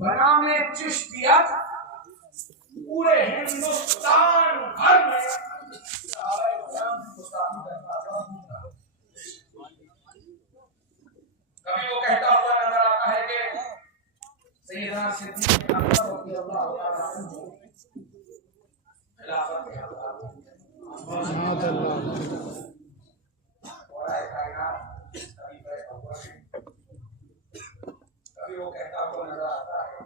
बनाम चिश्तियत पूरे हिंदुस्तान भर में कभी वो कहता हुआ नजर आता है कि सैयदना सिद्दीक़ अकबर रज़ियल्लाहु ताला अन्हु खिलाफत के हकदार कभी वो कहता हुआ नजर आता है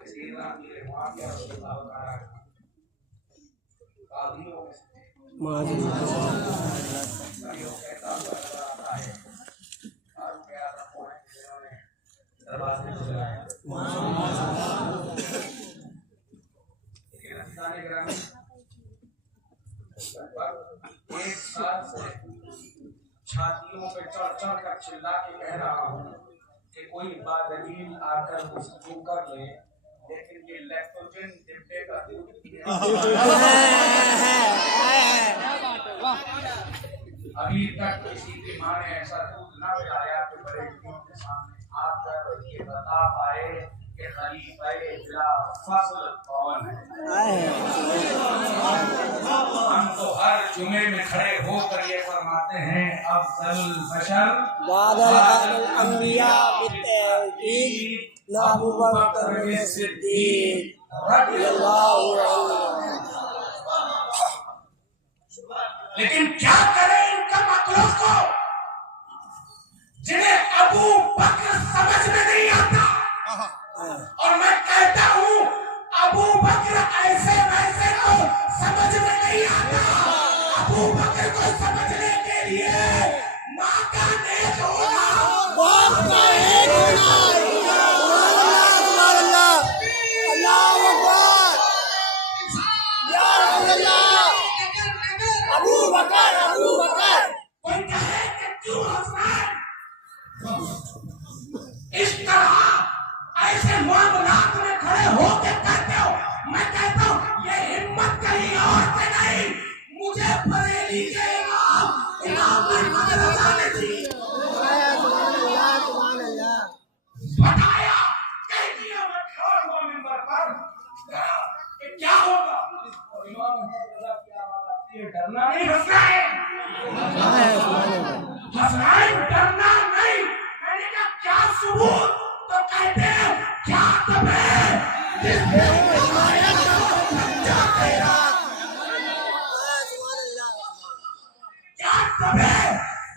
सैयदना मुआविया रज़ियल्लाहु ताला कादियों में से कभी वो कहता हुआ नजर आता है एक साल से छातियों पे चढ़ चढ़ कर चिल्ला के कह रहा हूँ कि कोई बादलील आकर गुफ्तगू कर ले, लेकिन ये लैक्टोजन डिब्बे का दूध अभी तक किसी की माँ ने ऐसा दूध न पिलाया कि बड़े के सामने आकर ये बता पाए कि खलीफा बिला फस्ल कौन है। हम तो हर जुमे में खड़े होकर ये फरमाते हैं अफ़ज़ल बशर बादल अंबिया बित्तौहीद अबू बकर सिद्दीक़ रज़ियल्लाहु अन्हु। लेकिन क्या करें इनका मतलब को जिन्हें अबू बकर समझ में नहीं आता, और मैं कहता हूँ अबू बकर ऐसे वैसे को समझ में नहीं आता। अबू बकर को समझने के लिए माँ का नेक होना, बाप का एक होना। अबू बकर कोई कहे कि क्यों हसनैन इस तरह ऐसे मामलात में खड़े होके कहते हो। मैं कहता हूँ ये हिम्मत कहीं और से नहीं, मुझे बरेली के इमाम अहमद रज़ा ने दी। बताया कह दिया, मैं खड़ा हुआ मिंबर पर कि क्या होगा, और इमाम अहमद रज़ा की आवाज़ आती है डरना नहीं हसनैन, हसनैन डरना नहीं। मैंने कहा क्या सबूत, तो कहते हैं क्या तुम्हें जिसमें हिमायत करो पंजा तेरा, क्या तुम्हें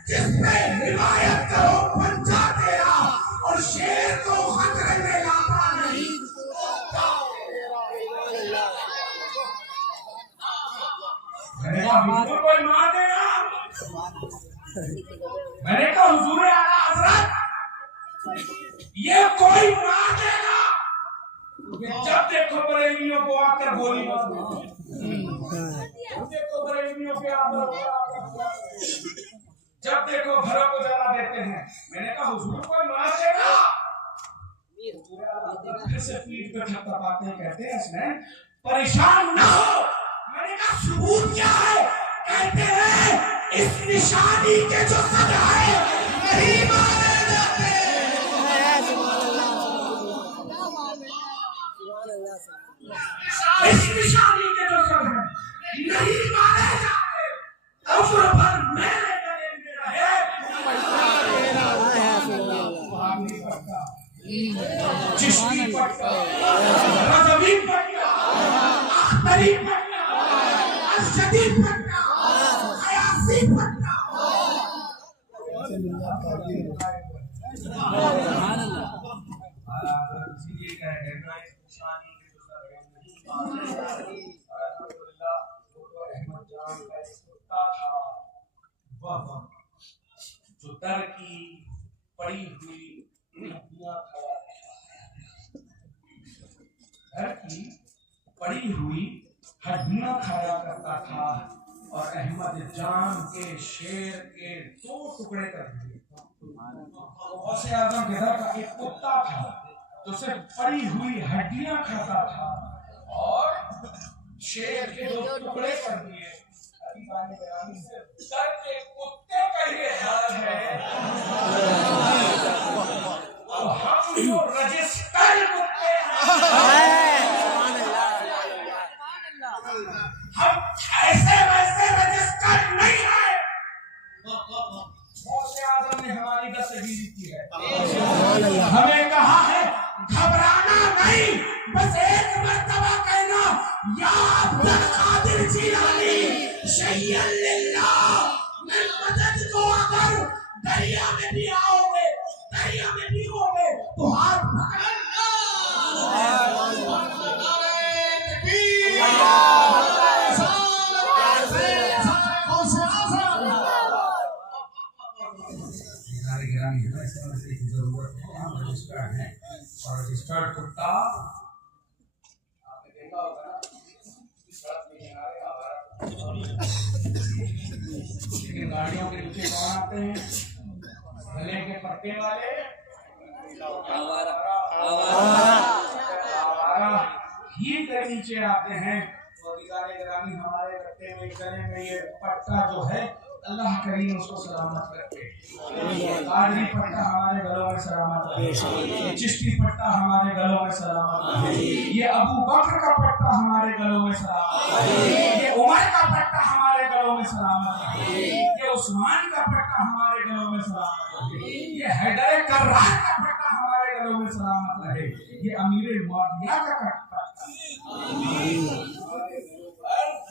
जिसमें हिमायत करो पंजा तेरा, और शेर को खतरे में लाता नहीं। मैंने कहा हुजूर कोई मार देगा, मैंने कहा हुजूर आला हज़रत ये कोई मार देगा। जब देखो बरेलियों को आकर गोली मार देखो बरेलियों के जब देखो घरों को जला देते हैं। मैंने कहा हुजूर कोई मार देगा, फिर से पीठ पे थपथपाते हैं, कहते हैं इसमें परेशान ना हो। मैंने कहा सबूत क्या है, कहते हैं इस निशानी के जो सदा है नहीं मारे जाते। इस निशानी के जो सब है नहीं मारे जाते। उम्र भर मेरे गले में रहे चिश्ती पट्टा, रज़वी पट्टा, अख्तरी पट्टा, अर्शदी पट्टा, अयासी पट्टा। जो दर की पड़ी हुई हड्डियां खाया, दर की पड़ी हुई हड्डियां खाया करता था, और अहमद जान के शेर के 2 टुकड़े कर दिए। गौसे आज़म के घर का एक कुत्ता था जो सिर्फ पड़ी हुई हड्डियां खाता था, और शेर के 2 टुकड़े कर दिए। दर के कुत्ते का ये हाल है। अब हम जो की है। हमें कहा है घबराना नहीं, बस एक मर्तबा कहना या अब्दुल कादिर जिलानी शैय्यन लिल्लाह। मैं मदद को अगर दरिया में भी आओगे, दरिया में भी होगे तो हाथ पकड़ना। और रजिस्टर्ड कुत्ता आपने देखा होगा ना, सड़क में किनारे आवारा, लेकिन गाड़ियों के नीचे कौन आते हैं? गले के पट्टे वाले आवारा ही के नीचे आते हैं। और ग्रामीण हमारे गट्टे में गले में ये पट्टा जो है, अल्लाह करीम उसको सलामत रखे। कादरी पट्टा हमारे गलों में सलामत रहे, चिश्ती पट्टा हमारे गलों में सलामत रहे, ये अबू बकर का पट्टा हमारे गलों में सलामत रहे, ये उमर का पट्टा हमारे गलों में सलामत रहे, ये उस्मान का पट्टा हमारे गलों में सलामत रहे, ये हैदर कर्रार का पट्टा हमारे गलों में सलामत रहे, ये अमीर मुआविया का पट्टा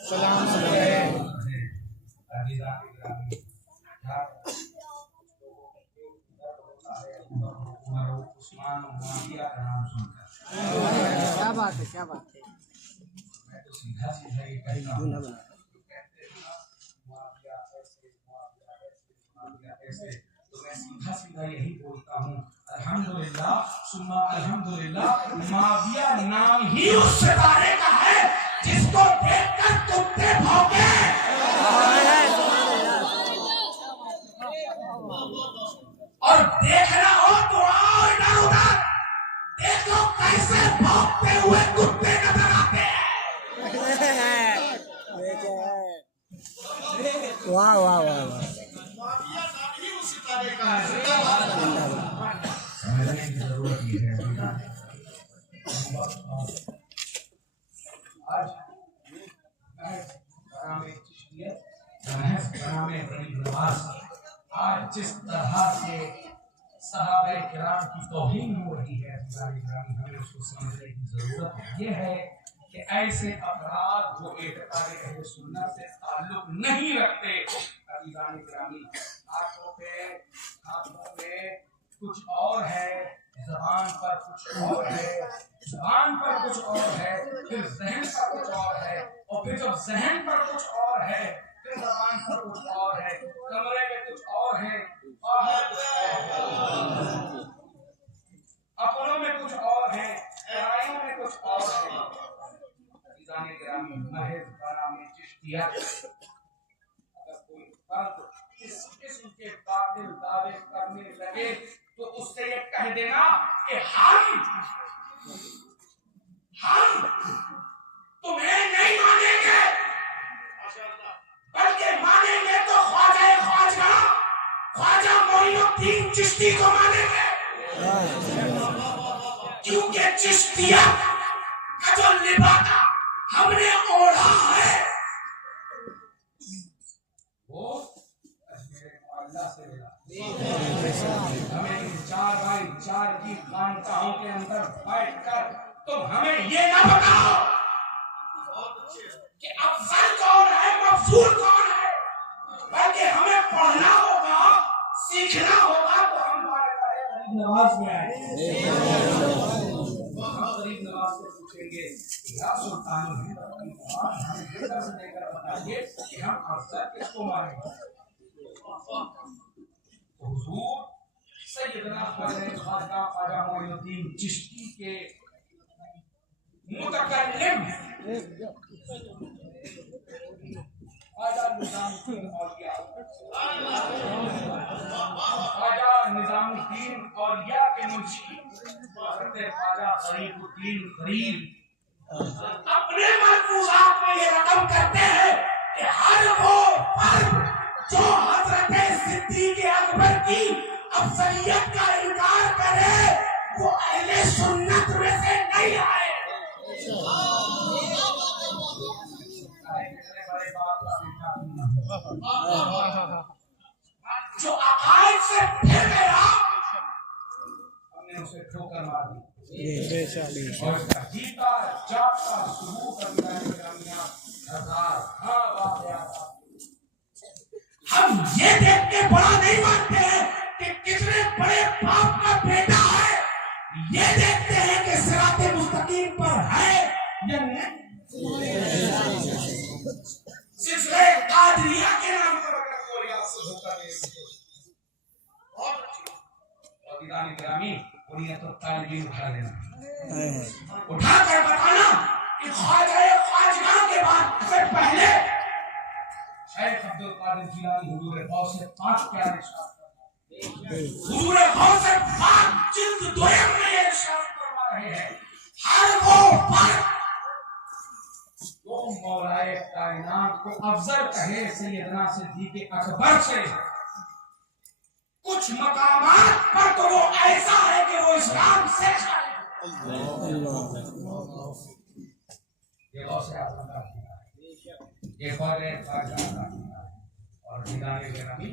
सलाम रहे। उस्मान मुआविया का नाम सुनकर क्या बात है, क्या बात है। मैं तो सीधा सीधा ये कहता हूँ, तो मैं सीधा सीधा यही बोलता हूँ, अल्हम्दुलिल्लाह सुम्मा अल्हम्दुलिल्लाह, मुआविया नाम ही उस सितारे का है जिसको देखकर कुत्ते भौंके। और देखना हो तो आओ इधर उधर, देखो कैसे भौंकते हुए कुत्ते नजर आते हैं। वाह वाह वाह वाह। समझने की जरूरत ही है। आज आज जिस तरह से सहाबे किराम की तौहीन हो रही है, हमें उसको समझने की जरूरत ये है कि ऐसे अफराद जो एतकाद अहले सुन्नत से ताल्लुक नहीं रखते, अज़ीज़ान गिरामी, हाथों में कुछ और है, ज़बान पर कुछ और है, ज़बान पर कुछ और है, फिर ज़हन पर कुछ और है, और फिर जब ज़हन पर कुछ और है, फिर ज़बान पर कुछ और है, कमरे में कुछ और है, बाहर कुछ और है, अपनों में कुछ और है, परायों में कुछ और है। अज़ीज़ान गिरामी, महज़ बरामे चिश्तिया अगर कोई फर्द इस किस्म के बातिल दावे करने लगे तो उससे ये कह देना कि हम तुम्हें नहीं मानेंगे, बल्कि मानेंगे तो ख्वाजा मोइनुद्दीन चिश्ती को मानेंगे, क्योंकि चिश्तिया का जो लिबासा हमने ओढ़ा है वो अल्लाह से मिला। हमें 4x4 की खानकाहों के अंदर बैठकर तुम हमें ये ना बताओ कि अफजल कौन है, मफजूल कौन है, बल्कि हमें पढ़ना होगा, सीखना होगा। तो हम गरीब नवाज में आए, गरीब नवाज से पूछेंगे या सुल्तान लेकर बताइए कि हम अफजल किसको मारेंगे। हुजूर सैयदना ख्वाजा मोइनुद्दीन चिश्ती के मुतकल्लिम ख्वाजा निजामुद्दीन औलिया के मुंशी ख्वाजा फरीदुद्दीन फरीद अपने मलफूजात में ये रकम करते हैं कि हर वो फर्द जो हज़रत सिद्दीक़ अकबर की अफजलियत का इनकार करे वो अहले सुन्नत में से नहीं आए। जो अकायद से फिर गया उसे ठोकर मार दी बेशक बेशक। और इसका जीता जागता सबूत हम ये देख के बड़ा नहीं मानते हैं कि कितने बड़े बाप का बेटा है, ये देखते हैं कि सिराते मुस्तकीम पर है या नहीं। सिलसिले कादरिया के नाम पर अगर कोई आपसे धोखा दे बहुत अच्छी और दीदानी ग्रामी उन्हें तो तालिबीन उठा लेना, उठा कर बताना कि ख्वाजा के बाद से पहले शेख अब्दुल कादिर जिलानी हुजूर गौस से पाक क्या इरशाद करते हैं। हुजूर गौस से पाक जिल्द दोयम में इरशाद फरमा रहे हैं, हर वो फर्द जो मौलाए कायनात को अफजल कहे सैयदना सिद्दीक़ अकबर से, कुछ मकामात पर तो वो ऐसा है कि वो इस्लाम से खाली। ये गौस आज़म का ये ख्वाजा और दीदाने गिरामी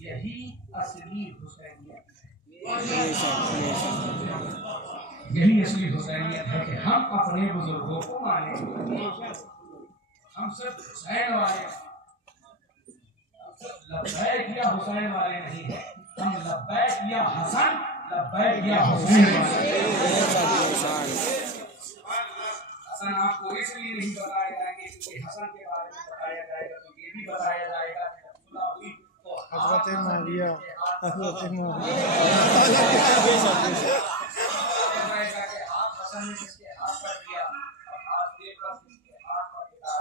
यही असली हुसैनियत है। यही असली हुसैनियत है कि हम अपने बुजुर्गों को माने, हम सिर्फ हुसैन वाले, लब्बैक या हुसैन वाले नहीं है, हम लब्बैक या हसन, लब्बैक या हुसैन वाले। हसन आपको इसलिए नहीं बताया जाएंगे क्योंकि हसन के बारे में बताया जाएगा तो ये भी बताया जाएगा कि रसूलुल्लाह हुई तो हज़रत मारिया हज़रत मारिया के हाथ हसन ने किसके हाथ पर दिया और हाथ देकर किसके हाथ पर दिया,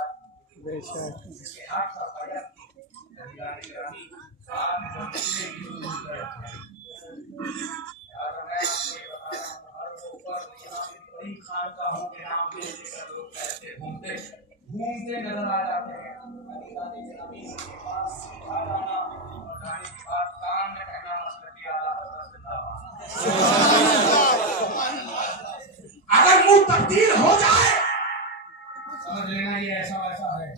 बेशक किसके हाथ पर पाया दीदाने गिरामी हाथ में जमने की जरूरत है। यार मैं आपको ये बता रहा हूं हर वो ऊपर बड़ी खानकाहों के नाम पे लेकर लोग ऐसे घूमते नजर आ जाते हैं। दीदाने गिरामी के पास सीधा जाना और जाने के बाद कान में कहना मसलकी आला हज़रत जिंदाबाद। अगर मुंह तब्दील हो जाए समझ लेना ये ऐसा वैसा है।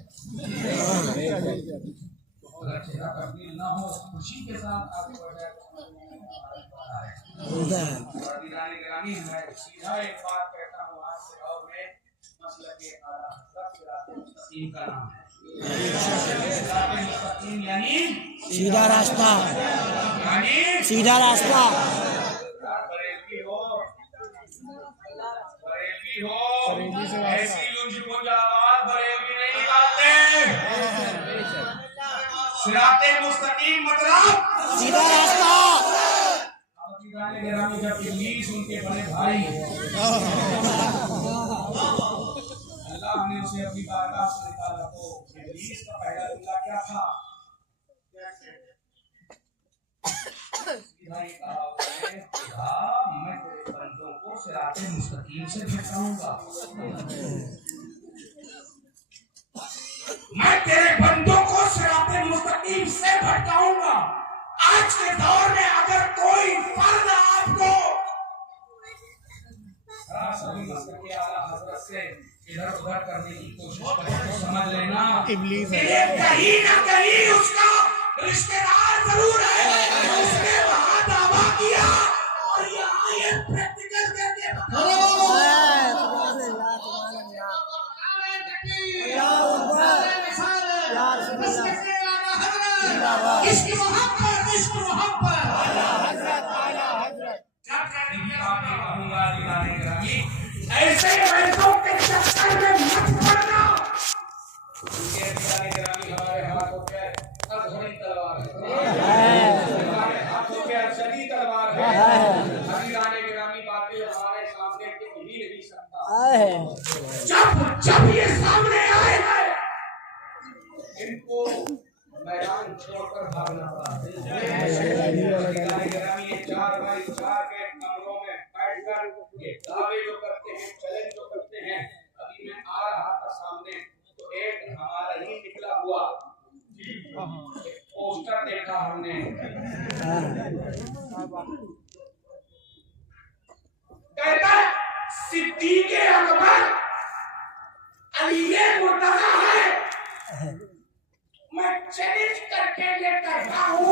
अगर चेहरा तब्दील ना हो खुशी के साथ आगे बढ़ जाए दीदाने गिरामी मैं सीधा एक बात कहता हूँ आज से और मैं मसलके आला हज़रत सिराते मुस्तकीम का नाम है। सिराते मुस्तकीम यानी सीधा रास्ता, यानी सीधा रास्ता। बरेलवी हो ऐसी लुंज पुंज आवाज बरेलवी नहीं निकालते। सिराते मुस्तकीम मतलब सीधा रास्ता। दीदाने गिरामी जब इब्लीस उनके बड़े भाई अल्लाह ने उसे अपनी बारगाह से निकाला तो इब्लीस का पहला जुमला क्या था? भाई कहा मैं तेरे बंदों को सिराते मुस्तकीम से भटकाऊंगा, मैं तेरे बंदों को सिराते मुस्तकीम से भटकाऊंगा। आज के दौर में अगर कोई फर्द आपको सभी मसलके आला हज़रत से इधर उधर करने की कोशिश करे तो समझ लेना इब्लीस है। कहीं ना कहीं उसका रिश्तेदार जरूर है, उसने वहां दावा किया और यहाँ ये प्रैक्टिकल करके इश्क मोहब्बत ऐसे वैसों के चक्कर में मत पड़ना। दीदाने गिरामी हमारे हाथों पे अधूरी तलवार है, हमारे हाथों पे अशदी तलवार है। दीदाने गिरामी बातें हमारे सामने टिक ही नहीं सकता। जब ये सामने आए हैं इनको मैदान छोड़कर भागना पड़ा। दीदाने गिरामी ये 4x4 के कमरों में बैठकर ये दावे जो करते हैं, चैलेंज जो करते हैं। अभी मैं आ रहा था सामने तो एक हमारा ही निकला हुआ एक पोस्टर देखा हमने, कहता सिद्दीक़ अकबर अली मुर्तज़ा है। मैं चैलेंज करके ये कहता हूँ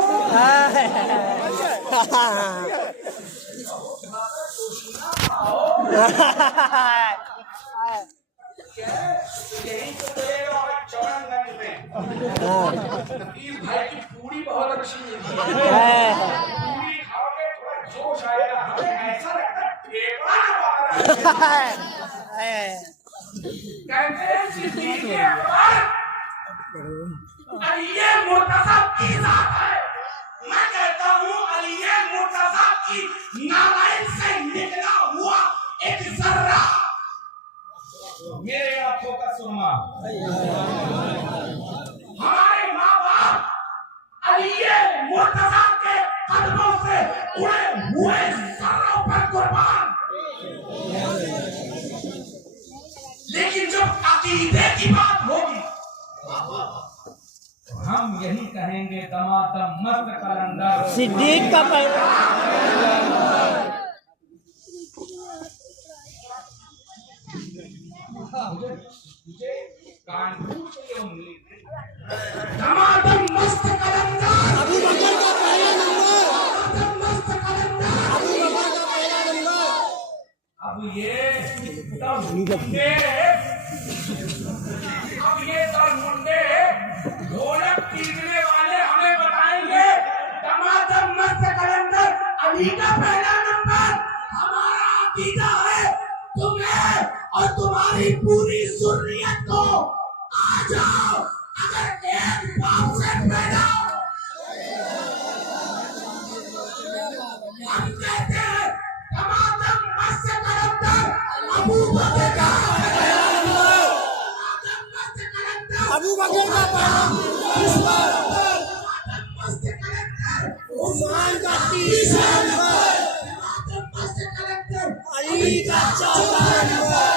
यही तो मिलेगा भाई चौड़नगंज में। नबील भाई की पूरी बहुत अच्छी मिलती है। पूरी खाओगे थोड़ा जोश आएगा, हमें ऐसा लगता है फेफड़ा बाहर कहते हैं सिद्दीक़ अकबर अली मुर्तज़ा की जात है। मैं कहता हूँ अली मुर्तज़ा की नारायण से निकला हुआ एक जर्रा मेरे आंखों का सुरमा। हमारे माँ बाप अली मुर्तज़ा के कदमों से उड़े हुए जर्रों पर कुर्बान। लेकिन जब अकीदे की बात होगी हम यही कहेंगे दमादम मस्त कलंदर सिद्दीक का पहला मुझे कानपुर से ये उम्मीद है। दमादम मस्त कलंदर अबू बकर का पहला नंबर, दमादम मस्त कलंदर अबू बकर का पहला नंबर। अब ये मुंडे ढोलक पीटने वाले हमें बताएंगे दमादम मस्त कलंदर अली का पहला नंबर। हमारा अकीदा है तुम्हें और तुम्हारी पूरी सुन्नियत को आ जाओ अगर एक बाप से पैदा हो। हम कहते हैं दमादम मस्त कलंदर अबू बकर का पहला नंबर, दमादम मस्त कलंदर अबू बकर का पहला नंबर, दमादम मस्त कलंदर उस्मान का तीसरा नंबर, दमादम मस्त कलंदर अली का चौथा नंबर।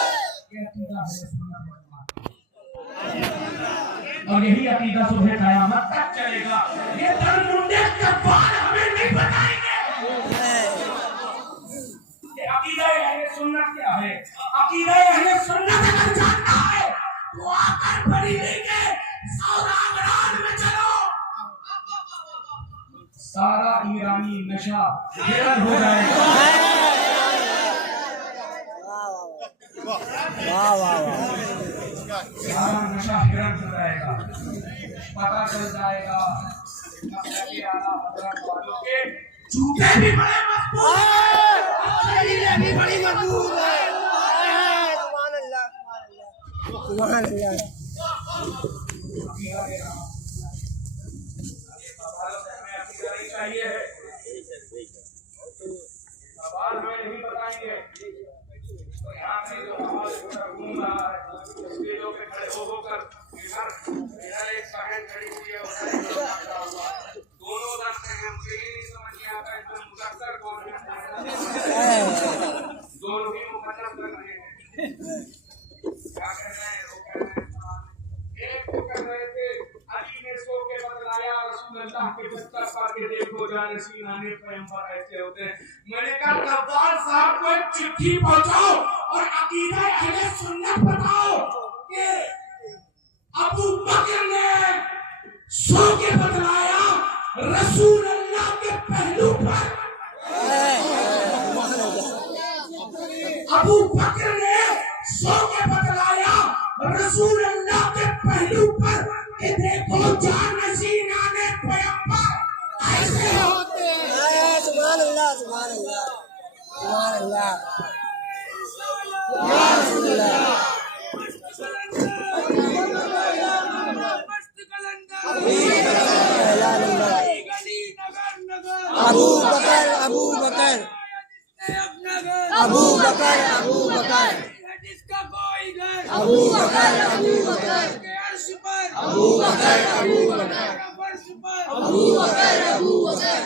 और यही अकीदा सुबह कयामत तक चलेगा। ये धर्ममुंडे कब्बार हमें नहीं बताएंगे कि अकीदा अहले सुन्नत क्या है। अकीदा अहले सुन्नत अगर जानना है तो आकर बरेली के सौदागरान में चलो। सारा ईरानी नशा गिरफ्तार हो जाएगा। वाह वाह वाह, सारा नशा हिरन हो जाएगा। पता चल जाएगा आला हज़रत वालों के जूते भी बड़े मजबूत भी बड़ी मजबूत है। सुभान अल्लाह, सुभान अल्लाह। चाहिए है सवाल हमें नहीं बताएंगे। तो यहाँ से जो हमारे घूम रहा है उसके लोग खड़े होकर इधर एक बहन खड़ी हुई है दोनों रास्ते हैं। मुझे ये नहीं समझ में आता इसमें मुजफ्फर कौन है। दोनों ही मुकद्दर कर रहे हैं। क्या कर रहे हैं? वो कह रहे हैं एक तो कर रहे थे अली ने सो के बतलाया रसूल अल्लाह के बिस्तर पर के देखो जानशीन आने पैगंबर ऐसे होते हैं। मैंने कहा कव्वाल साहब को एक चिट्ठी पहुंचाओ और अकीदा अहले सुन्नत बताओ कि अबू बकर ने सो के बतलाया रसूल अल्लाह के पहलू पर। अबू बकर ने सो के बतलाया रसूल अल्लाह के पहलू पर कि देखो जानशीन आने पैगंबर ऐसे होते हैं। सुभान अल्लाह, सुभान अल्लाह, सुभान अल्लाह, अबू बकर, अबू बकर, अबू बकर, अबू बकर, अबू बकर, अबू बकर, अबू बकर, अबू बकर, अबू बकर, अबू बकर।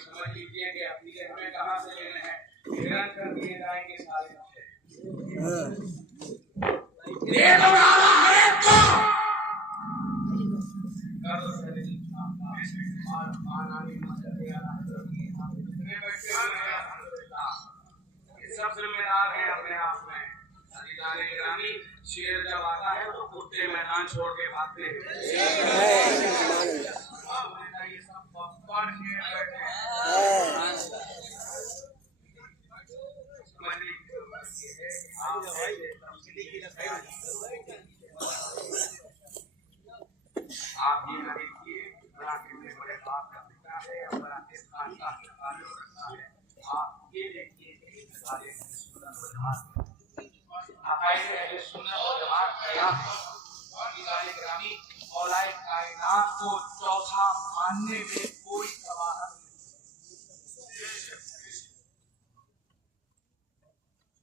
समझ लीजिए कि अपनी हमें कहाँ से लेने हैं। हिरन कर दिए जाएंगे सारे दे दो रामा हरेक को कर दो सब जिम्मेदार है अपने आप में। शेर जब आता है तो कुत्ते मैदान छोड़ के भागते हैं। ताल्लुक रखता है। आप ये देखिए अकायदे सुन्नत वल जमात का यहाँ है और निगाहे गिरामी औलाए कायनात को चौथा मानने में कोई कबाहत नहीं।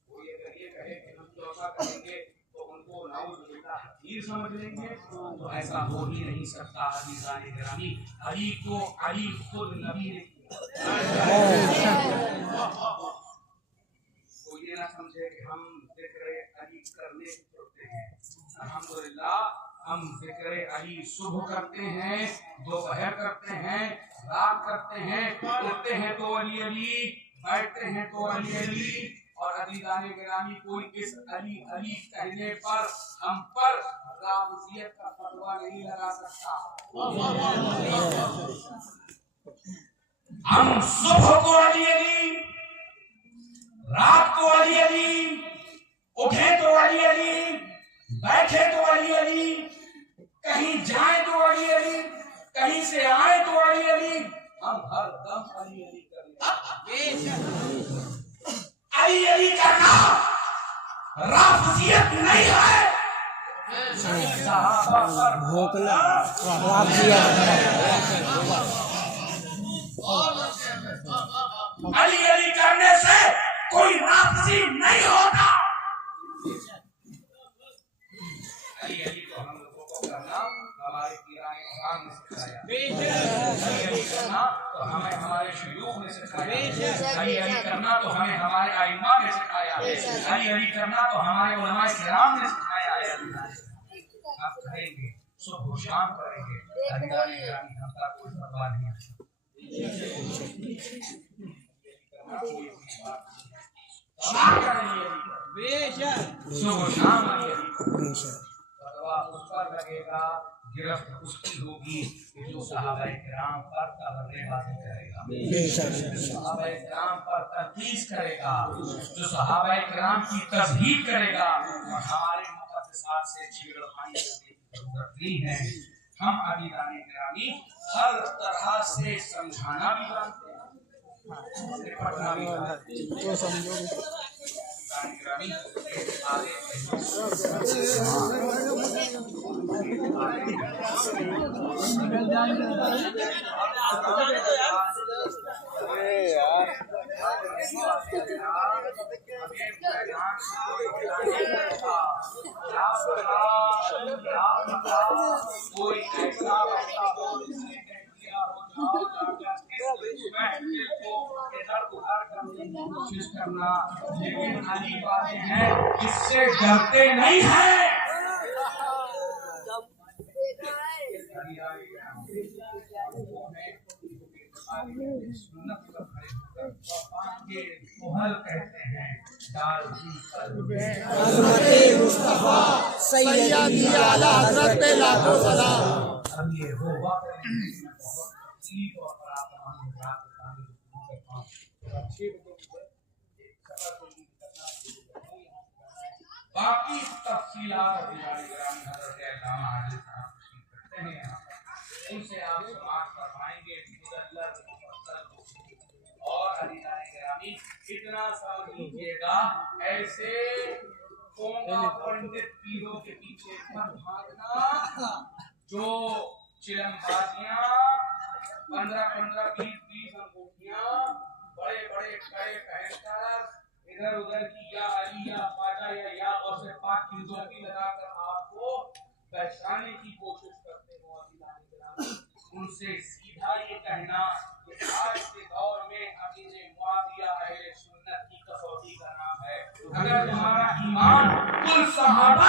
कोई अगर ये कहे कि हम चौथा करेंगे तो उनको नाउज़ुबिल्लाह हकीर समझ लेंगे, तो ऐसा हो ही नहीं सकता। निगाहे गिरामी अली को अली खुद नबी ने किया। कोई ये ना समझे कि हम जिक्र अली करने छोड़ते हैं। अल्हम्दुलिल्लाह हम जिक्र अली सुबह करते हैं, दोपहर करते हैं, रात करते हैं, उठते हैं तो अली अली, बैठते हैं तो अली अली। और अजीज़ाने गिरामी कोई इस अली अली कहने पर हम पर राफ़िज़ियत का फतवा नहीं लगा सकता। हम सुबह को अली अली, रात को अली अली, उठे तो अली अली, बैठे तो अली अली, कहीं जाए तो अली अली, कहीं से आए तो अली अली, हम हर दम अली अली करें। अली अली करना राफ़िज़ियत नहीं है। भोकला अली अली करने से कोई राफ़िज़ी नहीं होता। अली अली को हम लोगों को करना हमारे पीराने इमाम ने सिखाया। अली अली करना तो हमें हमारे शयूख ने सिखाया। अली अली करना तो हमें हमारे आइम्मा ने सिखाया। अली अली करना तो हमारे उलमाए किराम ने सिखाया है। आप करेंगे सुबह शाम करेंगे, अलीदाने गिरामी हमका कोई परवाह नहीं है। सुबह शाम अली अली उस पर लगेगा, गिरफ्त उसकी होगी कि जो सहाबाए किराम पर तबर्रेबाज़ी करेगा, सहाबाए किराम पर तनकीस करेगा, जो सहाबाए किराम की तज़हीक करेगा। और हमारे मुक़द्दसात से छेड़खानी करने की ज़रूरत नहीं है। हम अलीदाने गिरामी हर तरह से समझाना भी जानते हैं, पढ़ना भी जानते हैं। कोई ऐसा बच्चा हो जिसने किया हो कोशिश करना, लेकिन अली वाले हैं इससे डरते नहीं हैं। कहते हैं मुस्तफा सैयदी आला हज़रत पे लाखों सलाम। अब ये हो बाकी तफसीलात उनसे आप समाप्त करवाएंगे और अलीदाने गिरामी इतना समझ लीजिएगा, ऐसे कोंगा पंडित पीरों के पीछे मत भागना जो चिलमबाजियां 15-15, 20-20 अंगूठियां बड़े बड़े कड़े पहनकर इधर उधर की या अली या ख्वाजा या गौसे पाक की टोपी लगाकर आपको पहचानने की कोशिश करते हो। उनसे सीधा ये कहना कि आज के दौर में अकीदे मुआविया अहले सुन्नत की कसौटी का नाम है। अगर तुम्हारा ईमान कुल सहाबा